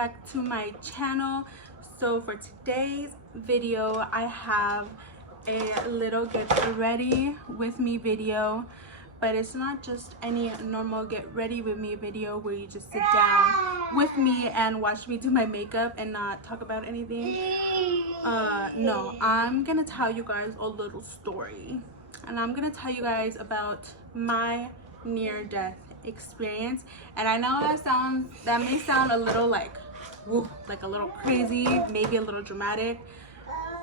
back to my channel. So for today's video, I have a little get ready with me video, but it's not just any normal get ready with me video where you just sit down with me and watch me do my makeup and not talk about anything. No, I'm gonna tell you guys a little story, and I'm gonna tell you guys about my near-death experience. And I know that may sound a little like a little crazy, maybe a little dramatic,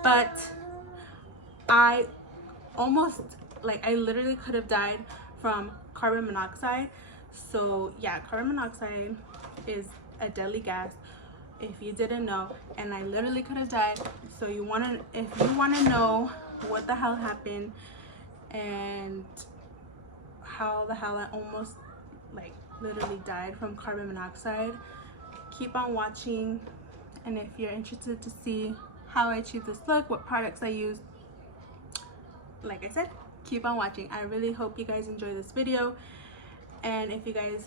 but I literally could have died from carbon monoxide. So yeah, carbon monoxide is a deadly gas, if you didn't know, and I literally could have died. So if you want to know what the hell happened and how the hell I almost literally died from carbon monoxide, keep on watching. And if you're interested to see how I achieved this look, what products I used, like I said, keep on watching. I really hope you guys enjoy this video, and if you guys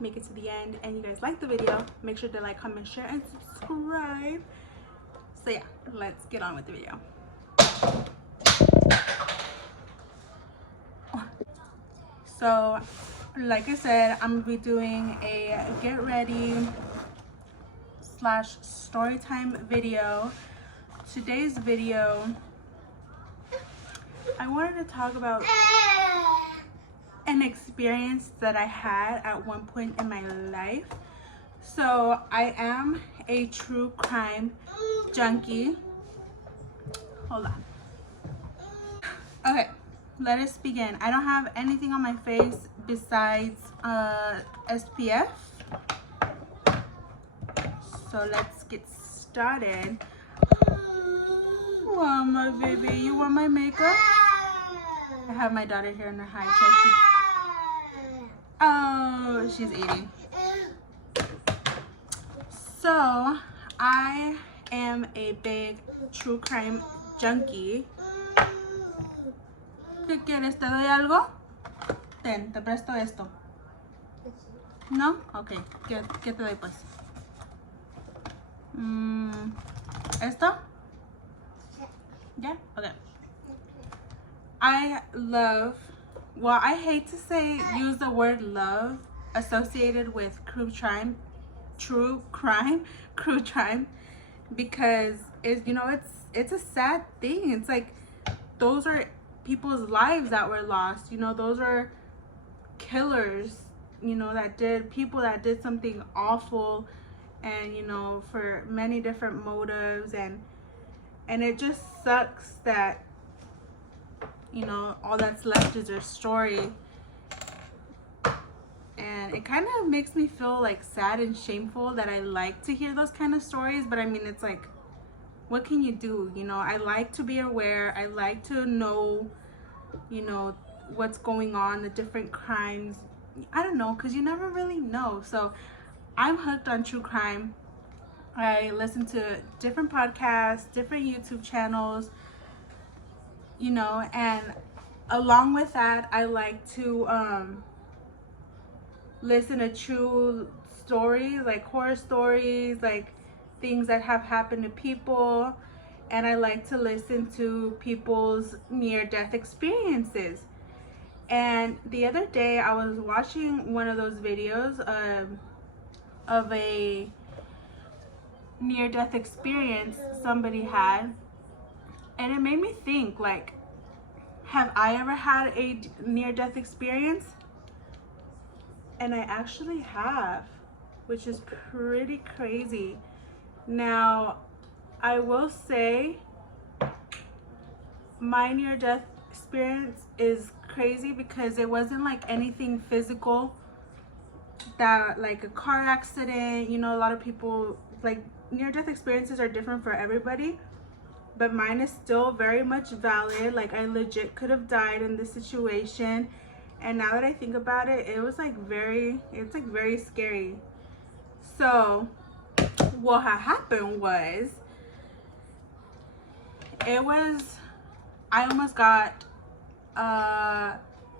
make it to the end and you guys like the video, make sure to like, comment, share, and subscribe. So yeah, let's get on with the video. So like I said, I'm gonna be doing a get ready / story time video. Today's video, I wanted to talk about an experience that I had at one point in my life. So I am a true crime junkie. Hold on. Okay, let us begin. I don't have anything on my face besides SPF. So let's get started. Oh, my baby, you want my makeup? I have my daughter here in her high chair. Oh, she's eating. So I am a big true crime junkie. ¿Qué quieres? ¿Te doy algo? Ten, te presto esto. ¿No? Ok. ¿Qué te doy pues? ¿Esto? Yeah? Okay. I love, well, I hate to use the word love associated with true crime, because it's a sad thing. It's like, those are people's lives that were lost. Those are killers, people that did something awful, and for many different motives, and it just sucks that all that's left is their story. And it kind of makes me feel like sad and shameful that I like to hear those kind of stories, but I mean, it's like, what can you do? I like to be aware. I like to know what's going on, the different crimes. I don't know, because you never really know. So I'm hooked on true crime. I listen to different podcasts, different YouTube channels, and along with that, I like to listen to true stories, like horror stories, like things that have happened to people. And I like to listen to people's near-death experiences. And the other day I was watching one of those videos of a near-death experience somebody had, and it made me think, like, have I ever had a near-death experience? And I actually have, which is pretty crazy. Now, I will say my near-death experience is crazy because it wasn't like anything physical, that like a car accident. A lot of people, like, near-death experiences are different for everybody, but mine is still very much valid. Like, I legit could have died in this situation, and now that I think about it, it was very scary. So what had happened was, I almost got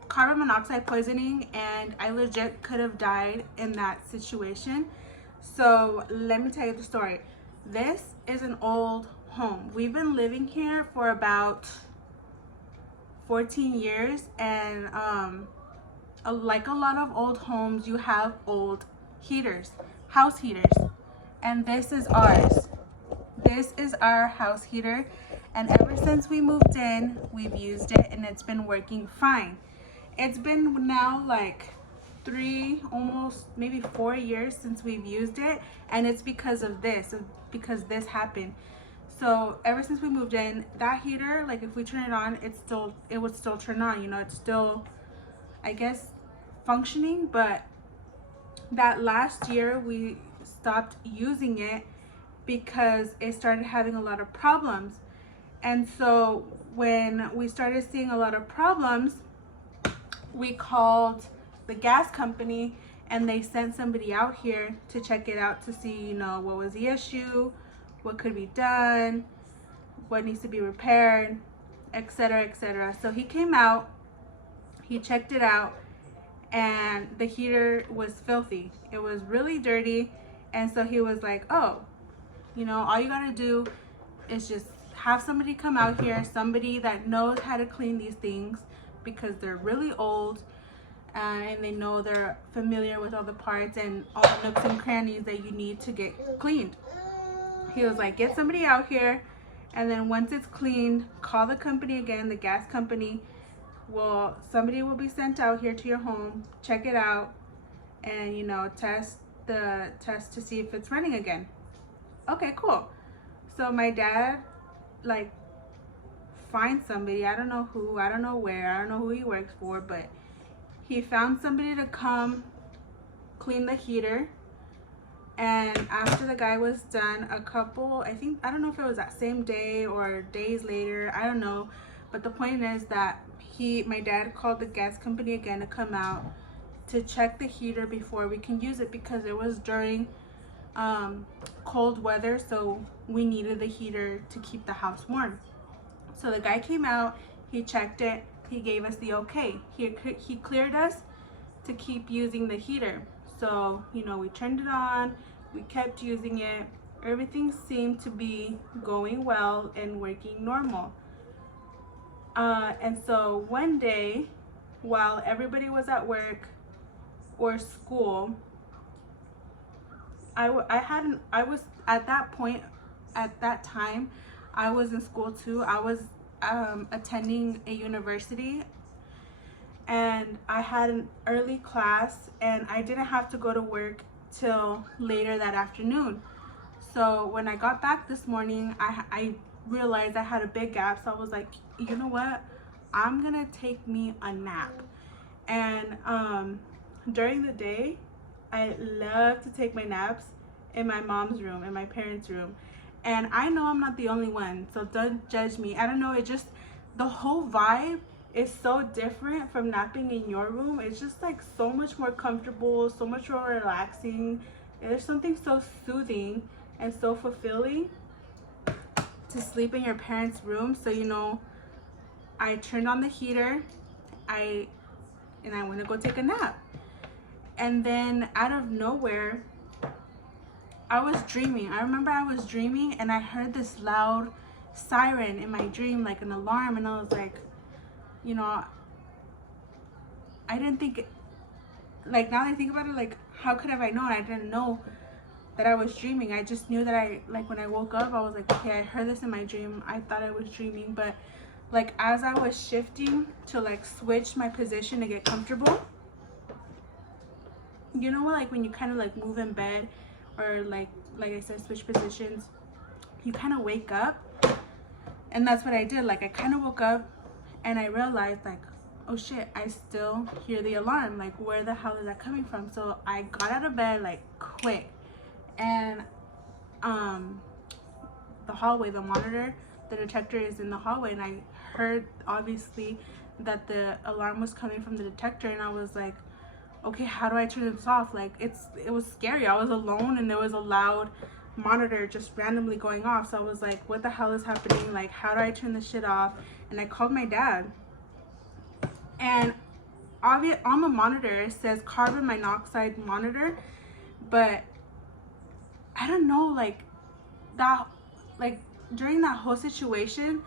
carbon monoxide poisoning, and I legit could have died in that situation. So let me tell you the story. This is an old home. We've been living here for about 14 years, and like a lot of old homes, you have old heaters, house heaters, and this is ours. This is our house heater, and ever since we moved in, we've used it and it's been working fine. It's been now like 3, almost maybe 4 years since we've used it, and it's because of this, because this happened. So ever since we moved in, that heater, like if we turn it on, it would still turn on, you know, it's still, I guess, functioning. But that last year we stopped using it because it started having a lot of problems. And so when we started seeing a lot of problems, we called the gas company, and they sent somebody out here to check it out to see, you know, what was the issue, what could be done, what needs to be repaired, etc., etc. So he came out, he checked it out, and the heater was filthy. It was really dirty. And so he was like, oh, you know, all you gotta do is just have somebody come out here, somebody that knows how to clean these things, because they're really old, and they know, they're familiar with all the parts and all the nooks and crannies that you need to get cleaned. He was like, get somebody out here, and then once it's cleaned, call the company again, the gas company. Well, somebody will be sent out here to your home, check it out, and, you know, test to see if it's running again. Okay, cool. So my dad, like, finds somebody, I don't know who, I don't know where, I don't know who he works for, but he found somebody to come clean the heater. And after the guy was done, a couple, I don't know if it was that same day or days later, I don't know, but the point is that my dad called the gas company again to come out to check the heater before we can use it, because it was during cold weather, so we needed the heater to keep the house warm. So the guy came out, he checked it, he gave us the okay. He cleared us to keep using the heater. So, you know, we turned it on, we kept using it. Everything seemed to be going well and working normal. And so one day, while everybody was at work or school, I was at that point, at that time, I was in school too. I was attending a university, and I had an early class, and I didn't have to go to work till later that afternoon. So when I got back this morning, I realized I had a big gap. So I was like, you know what? I'm gonna take me a nap. And during the day, I love to take my naps in my mom's room, in my parents' room. And I know I'm not the only one, so don't judge me. I don't know, it just, the whole vibe is so different from napping in your room. It's just like so much more comfortable, so much more relaxing. And there's something so soothing and so fulfilling to sleep in your parents' room. So, you know, I turned on the heater, and I went to go take a nap. And then out of nowhere, I was dreaming. I remember I was dreaming, and I heard this loud siren in my dream, like an alarm. And I was like, you know, I didn't think it, like, now that I think about it, like, how could have I known? I didn't know that I was dreaming. I just knew that like, when I woke up, I was like, okay, I heard this in my dream. I thought I was dreaming. But like, as I was shifting to like switch my position to get comfortable, you know what, like when you kind of like move in bed, or like I said, switch positions, you kind of wake up. And that's what I did. Like, I kind of woke up, and I realized, like, oh shit, I still hear the alarm. Like, where the hell is that coming from? So I got out of bed like quick, and the hallway, the monitor, the detector is in the hallway, and I heard obviously that the alarm was coming from the detector. And I was like, okay, how do I turn this off? Like, it was scary. I was alone, and there was a loud monitor just randomly going off. So I was like, what the hell is happening? Like, how do I turn this shit off? And I called my dad, and on the monitor it says carbon monoxide monitor, but I don't know, like that, like during that whole situation,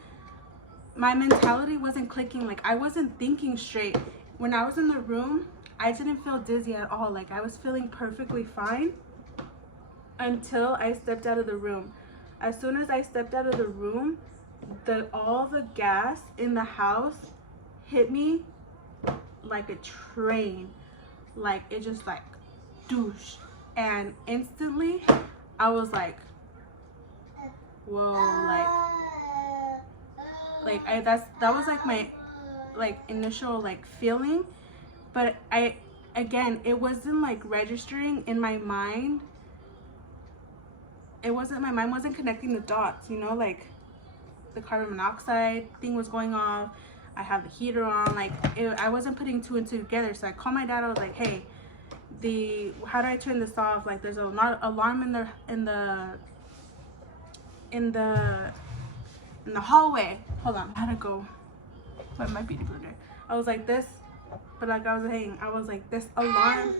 my mentality wasn't clicking. Like I wasn't thinking straight. When I was in the room, I didn't feel dizzy at all. Like I was feeling perfectly fine until I stepped out of the room. As soon as I stepped out of the room, all the gas in the house hit me like a train. Like it just like douche, and instantly I was like, whoa, that was like my like initial like feeling. But I, again, it wasn't like registering in my mind. It wasn't, my mind wasn't connecting the dots, you know, like the carbon monoxide thing was going off. I have the heater on, like I wasn't putting two and two together. So I called my dad. I was like, hey, how do I turn this off? Like there's a alarm in the hallway. Hold on, I had to go put my beauty blender. I was like this, but like I was saying, I was like, this alarm,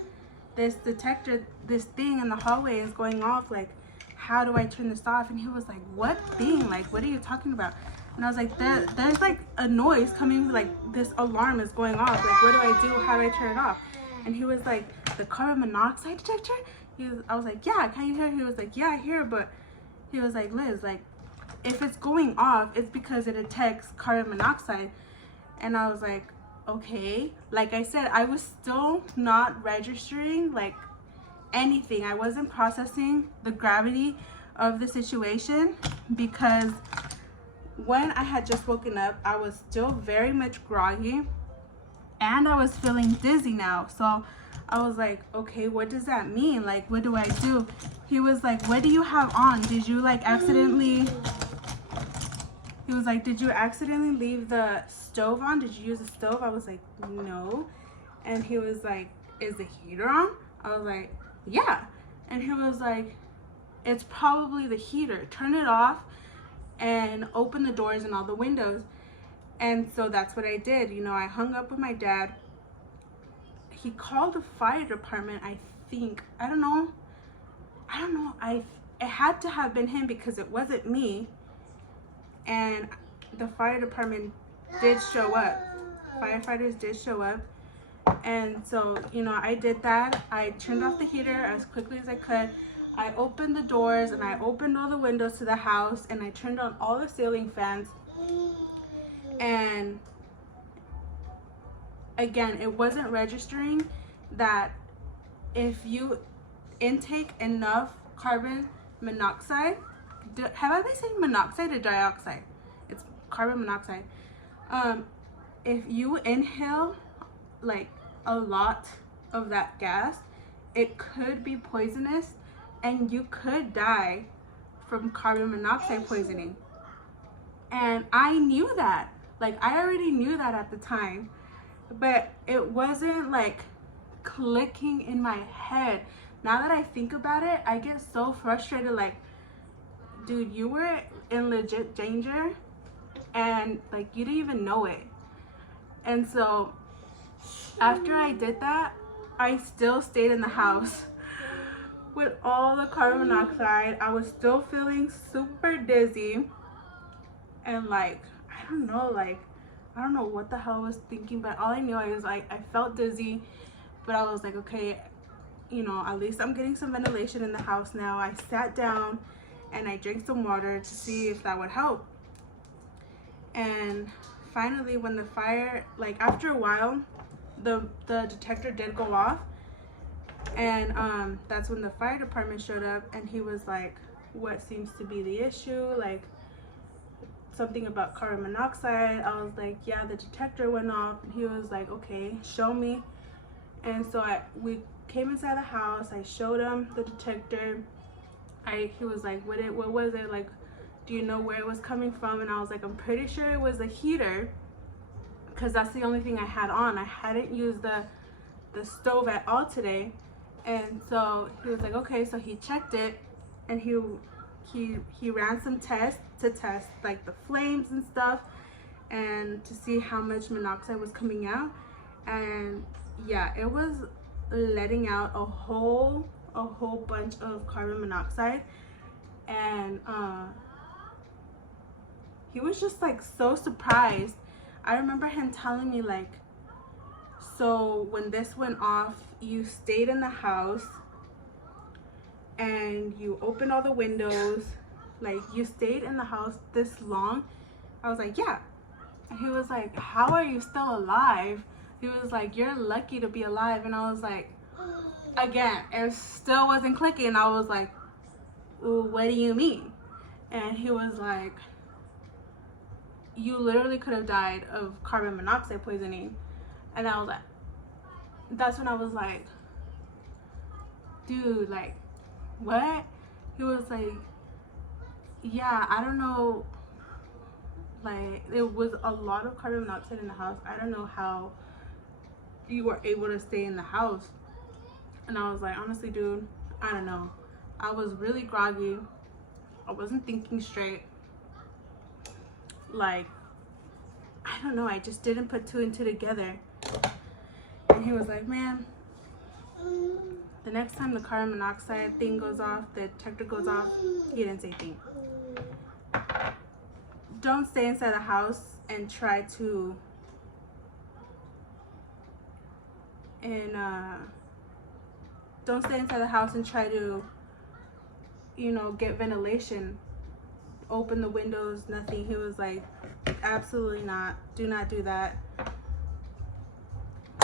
this detector, this thing in the hallway is going off. Like, how do I turn this off? And he was like, what thing? Like, what are you talking about? And I was like, there's like a noise coming, like this alarm is going off. Like, what do I do? How do I turn it off? And he was like, the carbon monoxide detector? I was like, yeah, can you hear? He was like, yeah, I hear, but he was like, Liz, like, if it's going off, it's because it detects carbon monoxide. And I was like, okay. Like I said, I was still not registering like anything. I wasn't processing the gravity of the situation, because when I had just woken up, I was still very much groggy and I was feeling dizzy now. So I was like, okay, what does that mean? Like, what do I do? He was like, what do you have on? Did you like accidentally, he was like, did you accidentally leave the stove on? Did you use the stove? I was like, no. And he was like, is the heater on? I was like, yeah. And he was like, it's probably the heater. Turn it off and open the doors and all the windows. And so that's what I did. You know, I hung up with my dad. He called the fire department, I think. I don't know. It had to have been him because it wasn't me. And the fire department did show up. Firefighters did show up. And so, you know, I did that. I turned off the heater as quickly as I could. I opened the doors and I opened all the windows to the house, and I turned on all the ceiling fans. And again, it wasn't registering that if you intake enough carbon monoxide, have I been saying monoxide or dioxide? It's carbon monoxide. If you inhale like a lot of that gas, it could be poisonous and you could die from carbon monoxide poisoning. And I knew that. Like, I already knew that at the time, but it wasn't like clicking in my head. Now that I think about it, I get so frustrated. Like, dude, you were in legit danger and like you didn't even know it. And so after I did that, I still stayed in the house with all the carbon monoxide. I was still feeling super dizzy, and like, I don't know what the hell I was thinking, but all I knew is like I felt dizzy. But I was like, okay, you know, at least I'm getting some ventilation in the house now. I sat down and I drank some water to see if that would help. And finally, when the fire, like after a while, the detector did go off. And that's when the fire department showed up, and he was like, what seems to be the issue? Like, something about carbon monoxide. I was like, yeah, the detector went off. And he was like, okay, show me. And so we came inside the house. I showed him the detector. He was like, what was it? Like, do you know where it was coming from? And I was like, I'm pretty sure it was a heater, because that's the only thing I had on. I hadn't used the stove at all today. And so he was like, okay. So he checked it, and he ran some tests to test like the flames and stuff, and to see how much monoxide was coming out. And yeah, it was letting out a whole a whole bunch of carbon monoxide, and he was just like so surprised. I remember him telling me like, so when this went off, you stayed in the house and you opened all the windows, like you stayed in the house this long. I was like, yeah. And he was like, how are you still alive? He was like, you're lucky to be alive. And I was like, again, it still wasn't clicking. I was like, well, what do you mean? And he was like, you literally could have died of carbon monoxide poisoning. And I was like, that's when I was like, dude, like, what? He was like, yeah, I don't know, like, it was a lot of carbon monoxide in the house. I don't know how you were able to stay in the house. And I was like, honestly, dude, I don't know. I was really groggy. I wasn't thinking straight. Like, I don't know, I just didn't put two and two together. And he was like, man, the next time the carbon monoxide thing goes off, the detector goes off, he didn't say thing. Don't stay inside the house and try to, don't stay inside the house and try to, you know, get ventilation. Open the windows, nothing. He was like, absolutely not. Do not do that.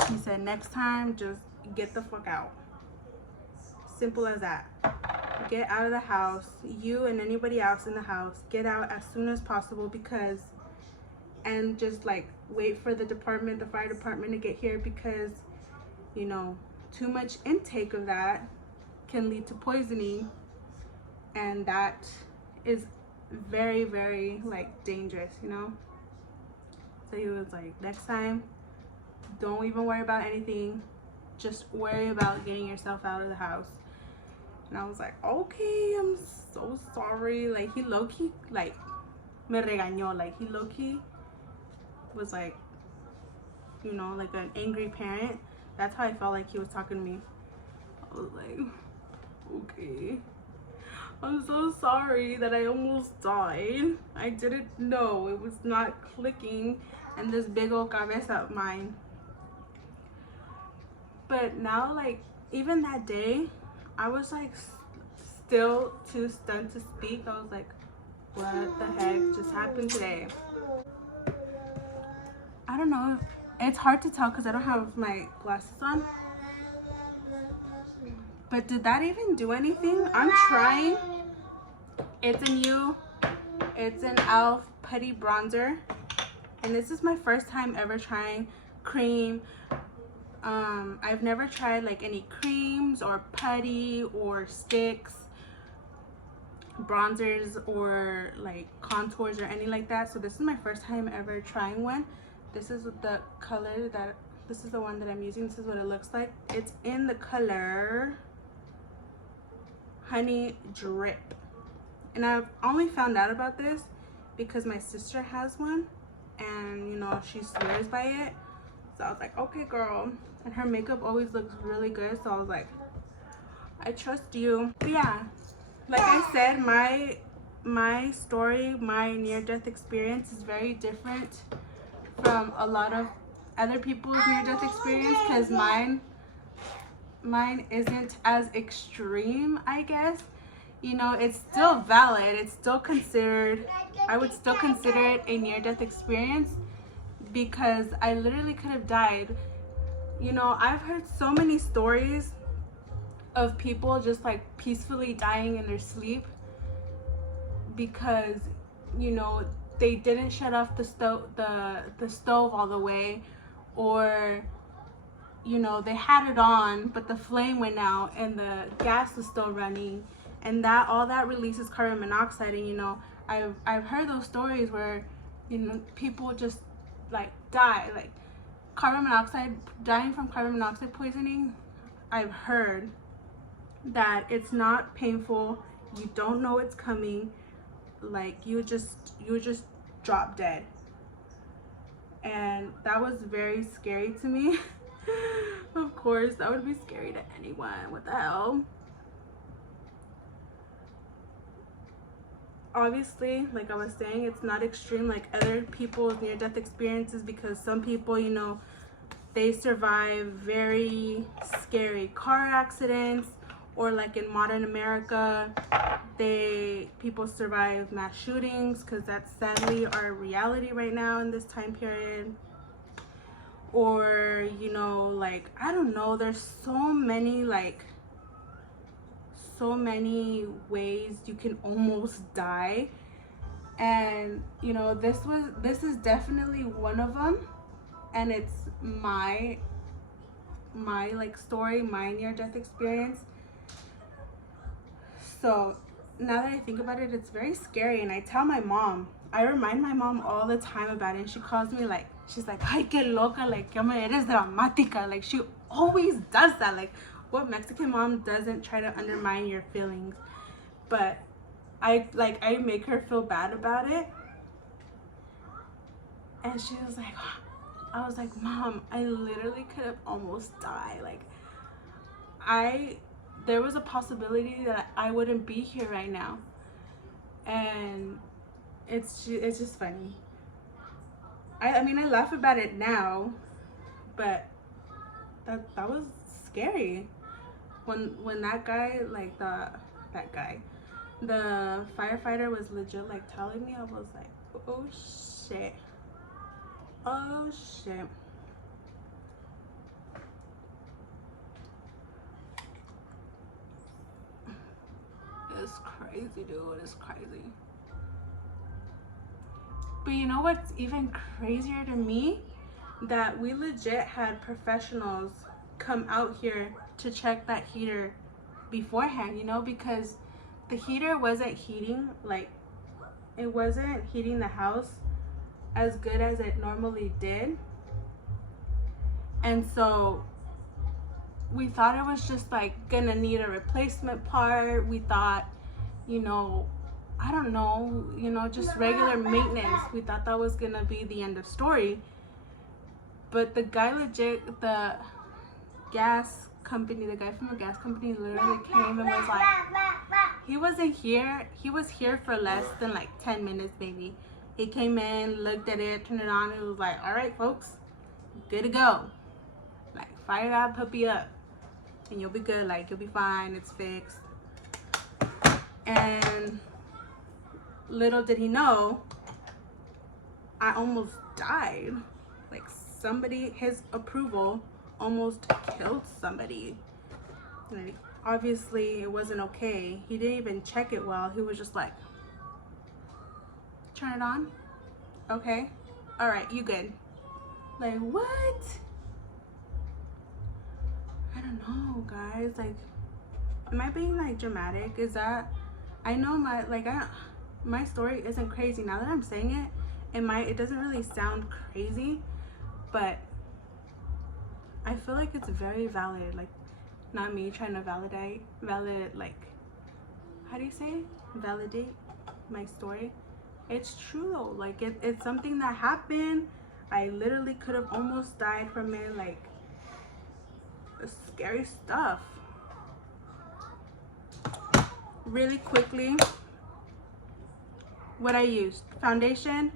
He said, next time, just get the fuck out. Simple as that. Get out of the house. You and anybody else in the house, get out as soon as possible, because, and just like wait for the department, the fire department to get here, because, you know, too much intake of that can lead to poisoning, and that is very, very like dangerous, you know. So he was like, next time, don't even worry about anything, just worry about getting yourself out of the house. And I was like, okay, I'm so sorry. Like, he low-key like me regañó. Like, he low-key was like, you know, like an angry parent. That's how I felt like he was talking to me. I was like, okay, I'm so sorry that I almost died. I didn't know. It was not clicking in this big old cabeza of mine. But now, like, even that day, I was like still too stunned to speak. I was like, what the heck just happened today? I don't know. It's hard to tell because I don't have my glasses on. But did that even do anything? I'm trying. It's a new, it's an e.l.f. putty bronzer. And this is my first time ever trying cream. I've never tried like any creams or putty or sticks, bronzers or like contours or anything like that. So this is my first time ever trying one. This is the color that, this is the one that I'm using. This is what it looks like. It's in the color Honey Drip. And I've only found out about this because my sister has one and, you know, she swears by it. So I was like, okay, girl. And her makeup always looks really good. So I was like, I trust you. But yeah, like I said, my story, my near-death experience is very different from a lot of other people's near-death experience, because mine isn't as extreme, I guess. You know, it's still valid. It's still considered, I would still consider it a near-death experience, because I literally could have died. You know, I've heard so many stories of people just like peacefully dying in their sleep because, you know, they didn't shut off the stove all the way, or, you know, they had it on but the flame went out and the gas was still running, and that all that releases carbon monoxide. And, you know, I've heard those stories where, you know, people just like die, like carbon monoxide, dying from carbon monoxide poisoning. I've heard that it's not painful, you don't know it's coming, like you just drop dead. And that was very scary to me. Of course that would be scary to anyone. What the hell? obviously, like I was saying, it's not extreme like other people's near-death experiences, because some people, you know, they survive very scary car accidents, or like in modern America, people survive mass shootings, because that's sadly our reality right now in this time period. Or, you know, like, I don't know, there's so many ways you can almost die. And, you know, this is definitely one of them. And it's my like story, my near-death experience. So now that I think about it, it's very scary. And I tell my mom, I remind my mom all the time about it, and she calls me like, she's like, ay, que loca, like, que me eres dramática. Like, she always does that. Like, what Mexican mom doesn't try to undermine your feelings? But I make her feel bad about it. And she was like, I was like, Mom, I literally could have almost died. Like, there was a possibility that I wouldn't be here right now. And it's just funny. I mean, I laugh about it now, but that was scary. When that guy, like the firefighter was legit like telling me, I was like, oh shit. Oh shit. It's crazy, dude. It's crazy. But you know what's even crazier to me? That we legit had professionals come out here to check that heater beforehand, you know, because the heater wasn't heating, like, it wasn't heating the house as good as it normally did. And so we thought it was just like gonna need a replacement part. We thought, you know, I don't know, you know, just regular maintenance. We thought that was gonna be the end of story. But the guy legit, the gas company, the guy from the gas company literally came and was like, he wasn't here. He was here for less than like 10 minutes, maybe. He came in, looked at it, turned it on, and was like, all right, folks, good to go. Like, fire that puppy up, and you'll be good. Like, you'll be fine. It's fixed. And little did he know, I almost died. Like, somebody, his approval almost killed somebody. Like, obviously, it wasn't okay. He didn't even check it well. He was just like, turn it on. Okay. All right, you good. Like, what? I don't know, guys. Like, am I being like dramatic? Is that, I know my story isn't crazy. Now that I'm saying it, it doesn't really sound crazy, but I feel like it's very valid. Like, not me trying to validate, like, how do you say? Validate my story. It's true though. Like, it's something that happened. I literally could have almost died from it. Like, scary stuff. Really quickly, what I used: foundation,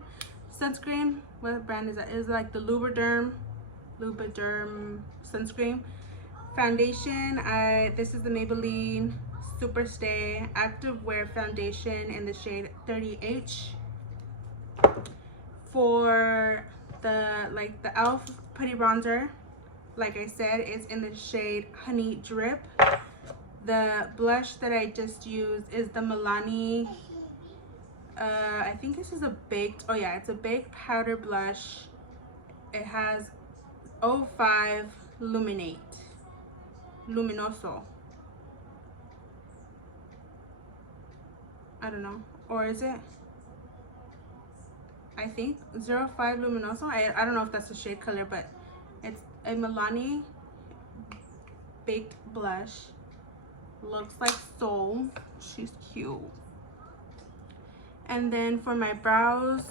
sunscreen. What brand is that? It's like the Lubriderm sunscreen. Foundation, this is the Maybelline Super Stay Active Wear Foundation in the shade 30H. For the e.l.f. Putty Bronzer, like I said, is in the shade Honey Drip. The blush that I just used is the Milani, I think this is a baked, oh yeah, it's a baked powder blush. It has 05 Luminoso. I don't know, or is it? I think 05 Luminoso. I don't know if that's a shade color, but it's a Milani baked blush. Looks like Soul. She's cute. And then for my brows,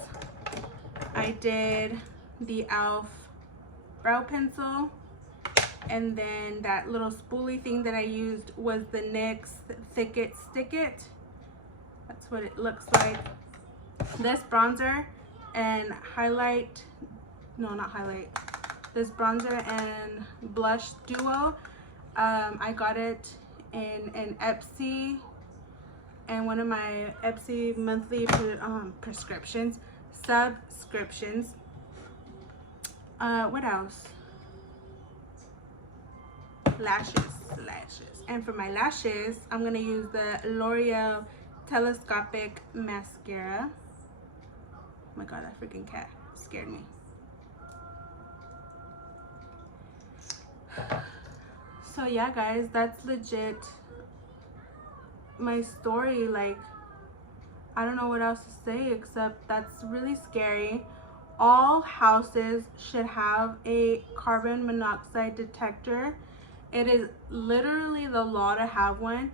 I did the e.l.f. brow pencil. And then that little spoolie thing that I used was the NYX Thick It Stick It. That's what it looks like. This bronzer and highlight, no, not highlight. This bronzer and blush duo, I got it in an Epsy and one of my Epsy monthly subscriptions. What else? Lashes. And for my lashes, I'm gonna use the L'Oreal Telescopic Mascara. Oh my god, that freaking cat scared me. So yeah, guys, that's legit my story. Like, I don't know what else to say except that's really scary. All houses should have a carbon monoxide detector. It is literally the law to have one,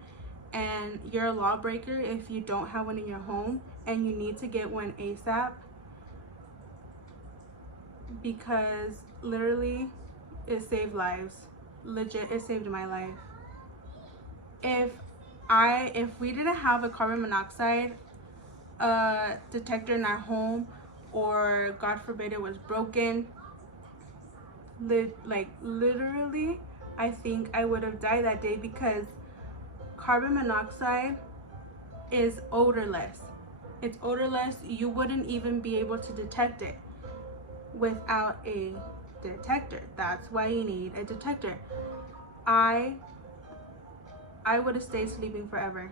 and you're a lawbreaker if you don't have one in your home, and you need to get one ASAP, because literally it saved lives. Legit, it saved my life. If we didn't have a carbon monoxide detector in our home, or God forbid it was broken, like literally, I think I would have died that day, because carbon monoxide is odorless. It's odorless. You wouldn't even be able to detect it without a detector. That's why you need a detector. I would have stayed sleeping forever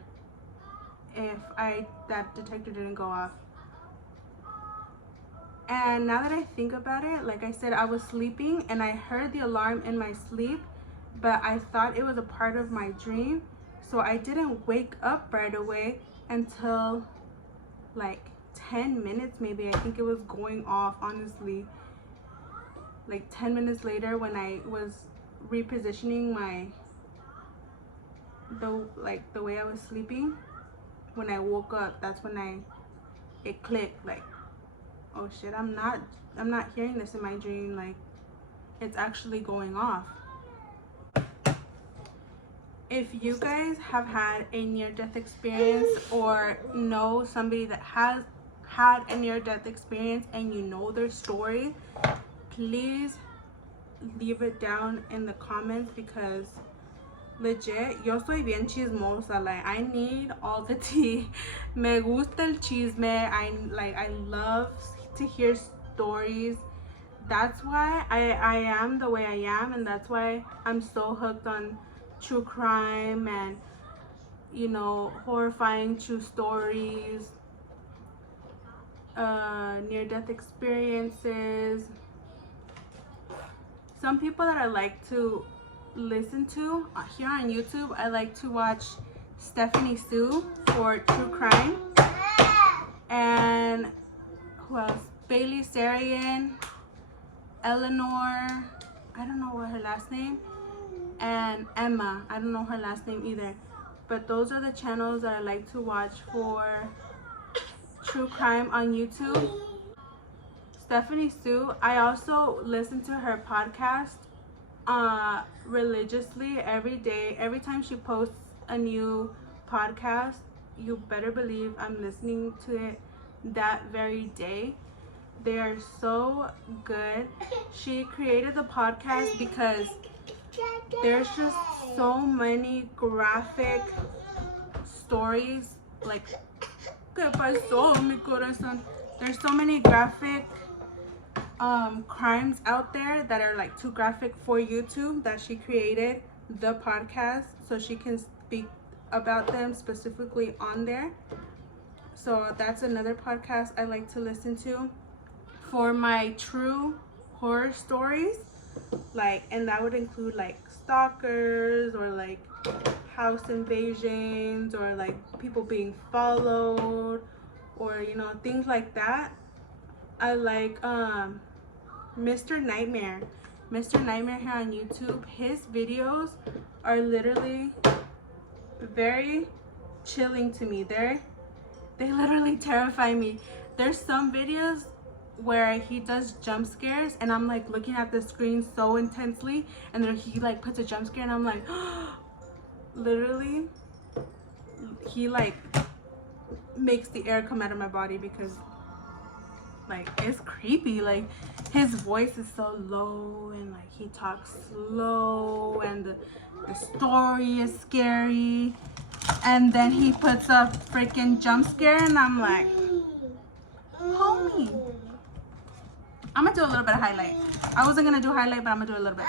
if that detector didn't go off. And now that I think about it, like I said, I was sleeping and I heard the alarm in my sleep, but I thought it was a part of my dream, so I didn't wake up right away until like 10 minutes maybe. I think it was going off, honestly, like 10 minutes later, when I was repositioning the way I was sleeping. When I woke up, that's when it clicked, like, oh shit, I'm not hearing this in my dream, like it's actually going off. If you guys have had a near-death experience, or know somebody that has had a near-death experience and you know their story, please leave it down in the comments, because legit, yo soy bien chismosa. Like, I need all the tea. Me gusta el chisme. I love to hear stories. That's why I am the way I am, and that's why I'm so hooked on true crime and, you know, horrifying true stories, near-death experiences. Some people that I like to listen to here on YouTube, I like to watch Stephanie Sue for true crime, and who else? Bailey Sarian, Eleanor, I don't know what her last name, and Emma, I don't know her last name either. But those are the channels that I like to watch for true crime on YouTube. Stephanie Sue, I also listen to her podcast religiously every day. Every time she posts a new podcast, you better believe I'm listening to it that very day. They are so good. She created the podcast because there's just so many graphic stories. Like, ¿qué pasó, mi corazón? There's so many graphic crimes out there that are like too graphic for YouTube, that she created the podcast so she can speak about them specifically on there. So that's another podcast I like to listen to for my true horror stories. Like, and that would include like stalkers, or like house invasions, or like people being followed, or, you know, things like that. I like Mr. Nightmare here on YouTube. His videos are literally very chilling to me. They literally terrify me. There's some videos where he does jump scares and I'm like looking at the screen so intensely, and then he like puts a jump scare and I'm like literally, he like makes the air come out of my body because like it's creepy. Like his voice is so low and like he talks slow and the story is scary, and then he puts a freaking jump scare and I'm like, homie. I'm gonna do a little bit of highlight. I wasn't gonna do highlight, but I'm gonna do a little bit.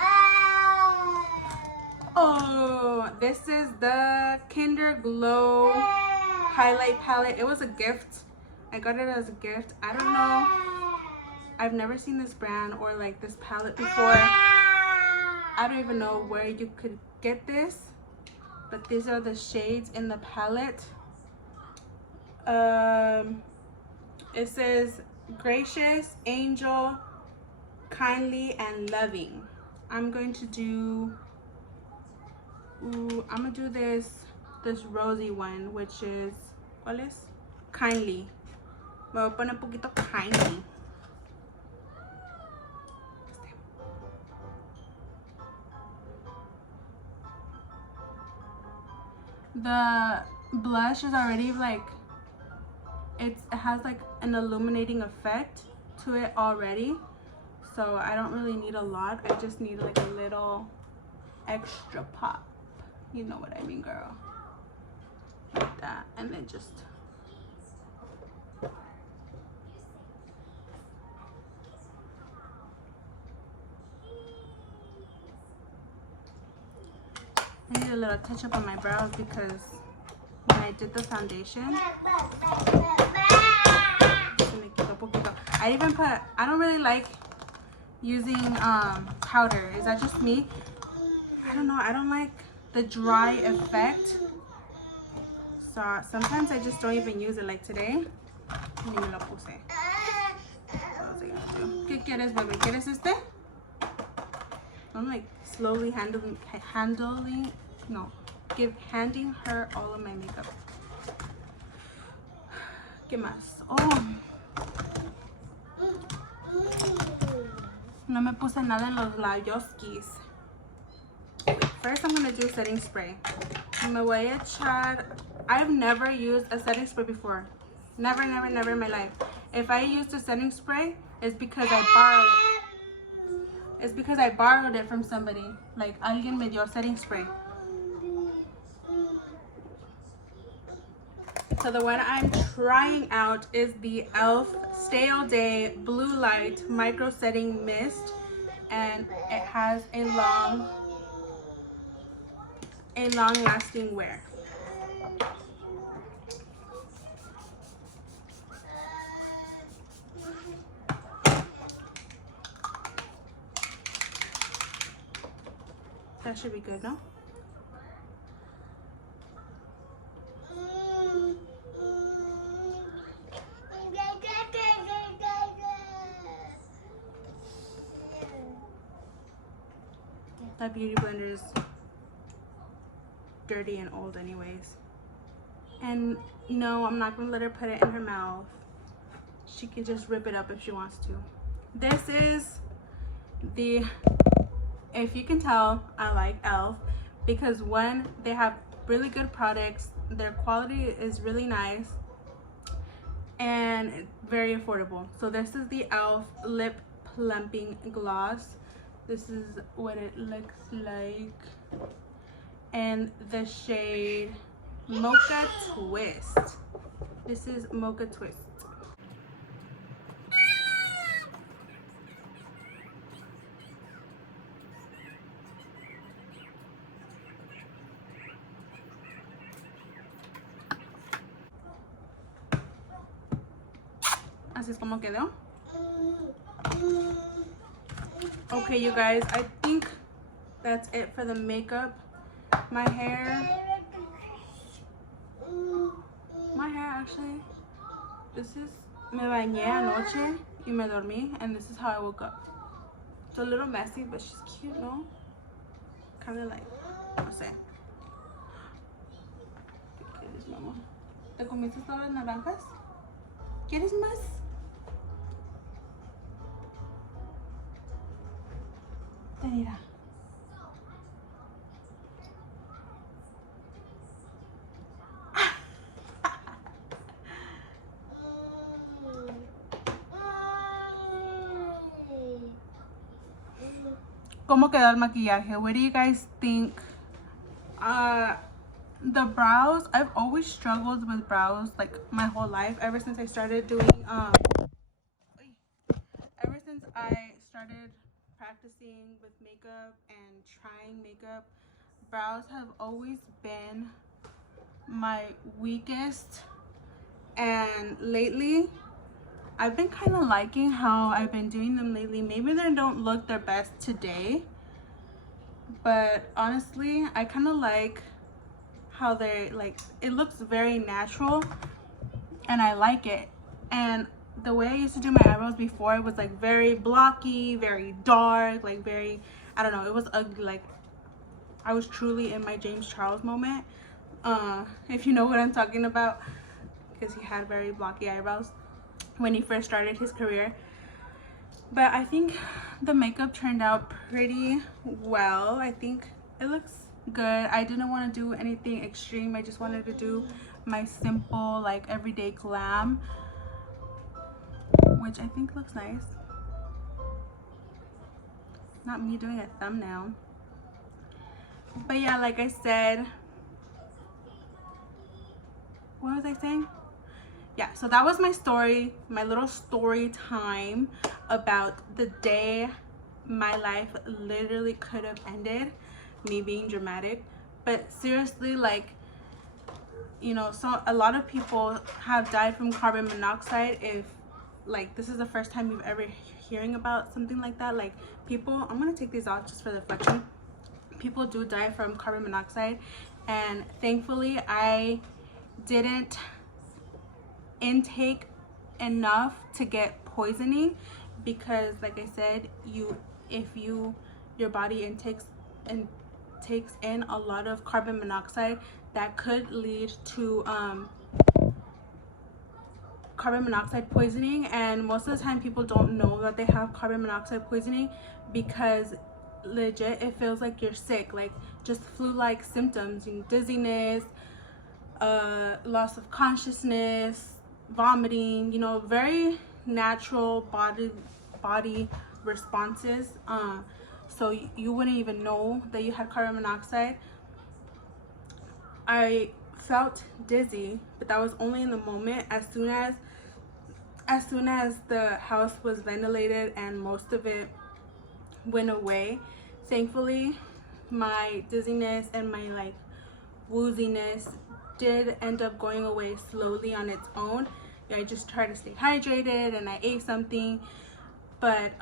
Oh, this is the Kinder Glow highlight palette. It was a gift. I got it as a gift. I don't know. I've never seen this brand or like this palette before. I don't even know where you could get this, but these are the shades in the palette. It says gracious, angel, kindly, and loving. I'm going to do this rosy one, which is, ¿cuál es? Kindly. Me voy a poner un poquito kindly. The blush is already like, it has like an illuminating effect to it already, so I don't really need a lot. I just need like a little extra pop. You know what I mean, girl? Like that, and then just I need a little touch up on my brows because when I did the foundation, I even put, I don't really like using powder. Is that just me? I don't know. I don't like the dry effect. So sometimes I just don't even use it. Like today, ni me lo puse. What was I gonna do? ¿Qué quieres, bebé? ¿Quieres este? I'm like slowly handing her all of my makeup. ¿Qué más? Oh, no me puse nada en los labioskis. First, I'm gonna do setting spray. Me voy a echar. I've never used a setting spray before. Never in my life. If I used a setting spray, it's because I borrowed it from somebody. Like alguien me dio setting spray. So the one I'm trying out is the e.l.f. Stay All Day Blue Light Micro Setting Mist, and it has a long lasting wear. That should be good, no? That beauty blender is dirty and old anyways. And no, I'm not gonna let her put it in her mouth. She can just rip it up if she wants to. This is the, if you can tell, I like e.l.f. because one, they have really good products, their quality is really nice, and very affordable. So this is the e.l.f. Lip Plumping Gloss. This is what it looks like. And the shade Mocha Twist. This is Mocha Twist. Así es como quedó. Okay, you guys, I think that's it for the makeup. My hair actually, this is, me bañé anoche y me dormí, and this is how I woke up. It's a little messy, but she's cute, no? Kind of like, no sé. ¿Qué quieres, mamá? ¿Te comiste todas las naranjas? ¿Quieres más? Mira. ¿Cómo quedó el maquillaje? What do you guys think? The brows, I've always struggled with brows like my whole life, ever since I started doing ever since I started practicing with makeup and trying makeup. Brows have always been my weakest, and lately I've been kind of liking how I've been doing them lately. Maybe they don't look their best today, but honestly I kind of like how they like, it looks very natural and I like it. And the way I used to do my eyebrows before, it was like very blocky, very dark, like very, I don't know, it was ugly. Like I was truly in my James Charles moment, if you know what I'm talking about, because he had very blocky eyebrows when he first started his career. But I think the makeup turned out pretty well. I think it looks good. I didn't want to do anything extreme. I just wanted to do my simple, like, everyday glam, which I think looks nice. Not me doing a thumbnail. But yeah, like I said, what was I saying? Yeah, so that was my story, my little story time about the day my life literally could have ended, me being dramatic. But seriously, like, you know, so a lot of people have died from carbon monoxide. If like this is the first time you've ever hearing about something like that, like people, I'm gonna take these off just for the reflection. People do die from carbon monoxide, and thankfully I didn't intake enough to get poisoning, because like I said, if your body takes in a lot of carbon monoxide, that could lead to carbon monoxide poisoning. And most of the time people don't know that they have carbon monoxide poisoning, because legit it feels like you're sick, like just flu-like symptoms, dizziness, loss of consciousness, vomiting, you know, very natural body responses. So you wouldn't even know that you had carbon monoxide. I felt dizzy, but that was only in the moment. As soon as the house was ventilated and most of it went away, thankfully my dizziness and my like wooziness did end up going away slowly on its own. I just tried to stay hydrated and I ate something, but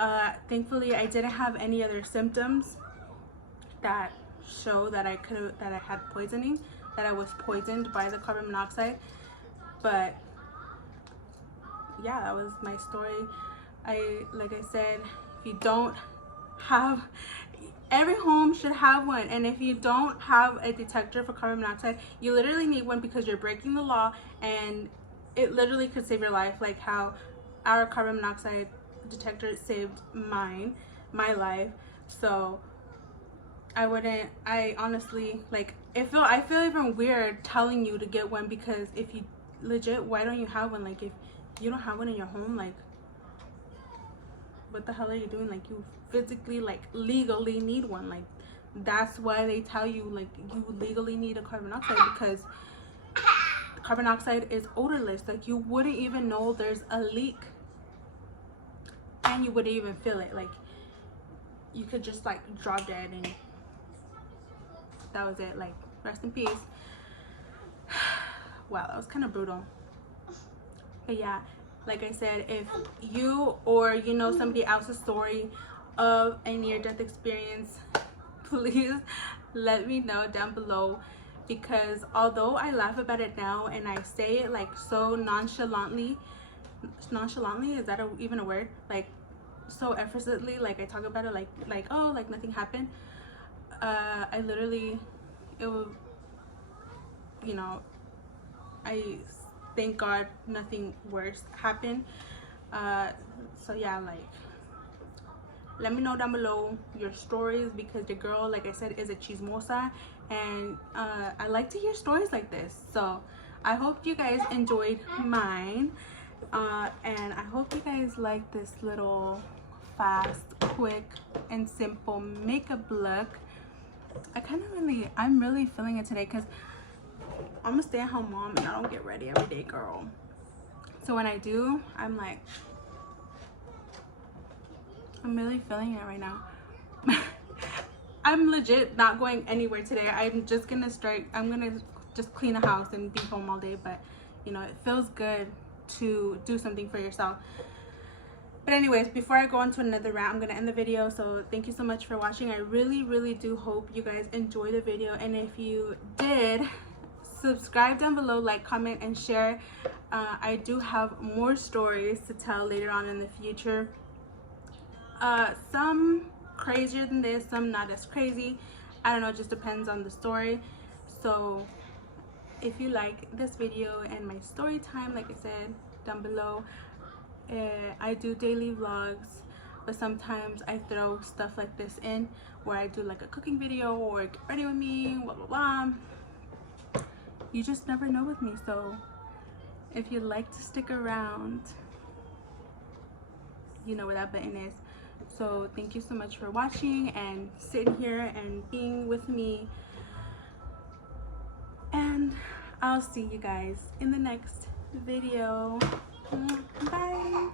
thankfully I didn't have any other symptoms that show that I had poisoning, that I was poisoned by the carbon monoxide. But yeah, that was my story. Like I said, if you don't have, every home should have one, and if you don't have a detector for carbon monoxide, you literally need one, because you're breaking the law and it literally could save your life, like how our carbon monoxide detector saved my life. So I honestly, like, I feel even weird telling you to get one, because if you legit, why don't you have one? Like, if you don't have one in your home, like, what the hell are you doing? Like, you physically, like, legally need one. Like, that's why they tell you, like, you legally need a carbon monoxide, because carbon monoxide is odorless. Like, you wouldn't even know there's a leak, and you wouldn't even feel it. Like, you could just like drop dead and that was it. Like, rest in peace. Wow, that was kind of brutal. But yeah, like I said, if you or you know somebody else's story of a near-death experience, please let me know down below, because although I laugh about it now and I say it like so nonchalantly, is that even a word? Like, so effortlessly, like I talk about it like oh, like nothing happened. I literally, it will, you know, I thank God nothing worse happened. So yeah, like, let me know down below your stories, because your girl, like I said, is a chismosa, and I like to hear stories like this. So I hope you guys enjoyed mine, and I hope you guys like this little fast, quick and simple makeup look. I'm really feeling it today because I'm a stay-at-home mom and I don't get ready every day, girl. So when I do, I'm like, I'm really feeling it right now. I'm legit not going anywhere today. I'm gonna just clean the house and be home all day, but you know, it feels good to do something for yourself. But anyways, before I go on to another rant, I'm gonna end the video. So thank you so much for watching. I really do hope you guys enjoyed the video, and if you did, subscribe down below, like, comment, and share. I do have more stories to tell later on in the future. Some crazier than this, some not as crazy. I don't know, it just depends on the story. So if you like this video and my story time, like I said down below, I do daily vlogs, but sometimes I throw stuff like this in where I do like a cooking video or get ready with me, blah blah blah. You just never know with me. So if you'd like to stick around, you know where that button is. So thank you so much for watching and sitting here and being with me, and I'll see you guys in the next video. Bye.